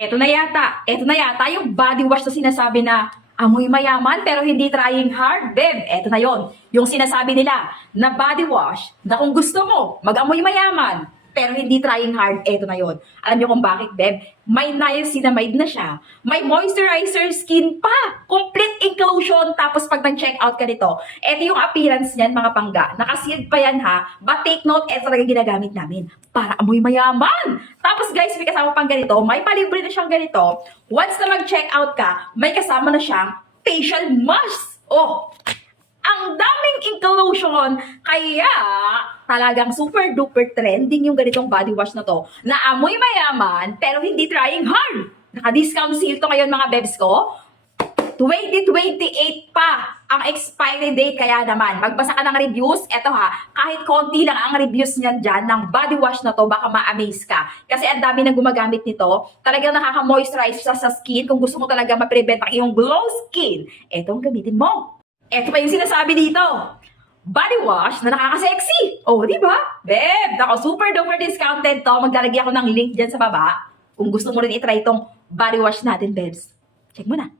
Eto na yata yung body wash na sinasabi na amoy mayaman pero hindi trying hard, babe. Eto na yon. Yung sinasabi nila na body wash na kung gusto mo mag-amoy mayaman pero hindi trying hard, eto na yon. Alam niyo kung bakit, babe? May niacinamide na siya. May moisturizer skin pa. Complete inclusion. Tapos pag nag-check out ka nito, eto yung appearance niyan, mga pangga. Nakasealed pa yan, ha? But take note, eto talaga ginagamit namin para amoy mayaman. Tapos guys, may kasama pang ganito. May palibre na siyang ganito. Once na mag-check out ka, may kasama na siyang facial mask. Oh, ang daming inclusion, kaya talagang super duper trending yung ganitong body wash na to, na amoy mayaman pero hindi trying hard. Naka-discount sale to ngayon, mga bebs ko. 2028 pa ang expiry date, kaya naman magbasa ka ng reviews. Eto ha, kahit konti lang ang reviews niyan dyan ng body wash na to, baka ma-amaze ka. Kasi ang dami nang gumagamit nito. Talagang nakaka-moisturize sa skin. Kung gusto mo talaga ma-prevent ang iyong glow skin, etong gamitin mo. Eto pa yung sinasabi dito. Body wash na nakaka-sexy. Oh, di ba? Beb, nako, super duper discounted to. Maglalagay ako ng link dyan sa baba. Kung gusto mo rin itry itong body wash natin, bebs. Check mo na.